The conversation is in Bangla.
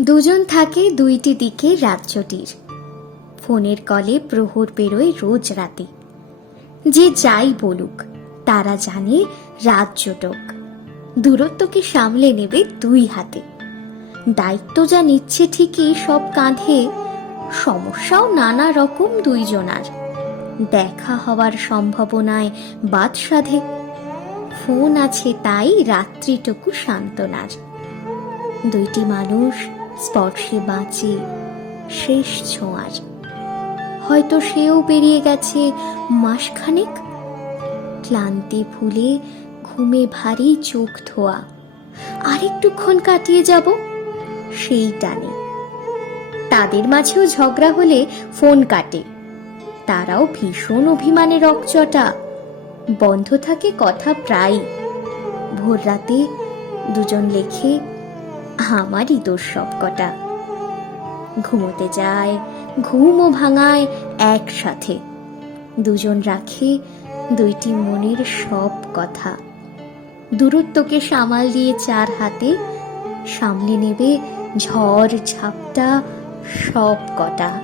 দুজন থাকে দুইটি দিকে রাজ্যটির। ফোনের কলে প্রহর বেরোয় রোজ রাতে। যে যাই বলুক তারা জানে রাজ্যটক দূরত্বকে সামলে নেবে দুই হাতে। দায়িত্ব যা নিচ্ছে ঠিকই সব কাঁধে, সমস্যাও নানা রকম দুইজনার। দেখা হওয়ার সম্ভাবনায় বাদ সাধে, ফোন আছে তাই রাত্রিটুকু সান্ত্বনার। দুইটি মানুষ স্পর্শে বাঁচে শেষ ছোঁয়ার। হয়তো সেও পেরিয়ে গেছে মাসখানেক, ক্লান্তি ভুলে ঘুমে ভারী চোখ ধোয়া। আরেকটুক্ষণ কাটিয়ে যাব সেই টানে। তাদের মাঝেও ঝগড়া হলে ফোন কাটে, তারাও ভীষণ অভিমানে রকচটা। বন্ধ থাকে কথা প্রায়। ভোর রাতে দুজন লেখে আমারই দোষ সব কটা। ঘুমোতে যায়, ঘুমও ভাঙায় একসাথে। দুজন রাখে দুইটি মনের সব কথা। দূরত্বকে সামাল দিয়ে চার হাতে সামলে নেবে ঝড় ঝাপটা সব কটা।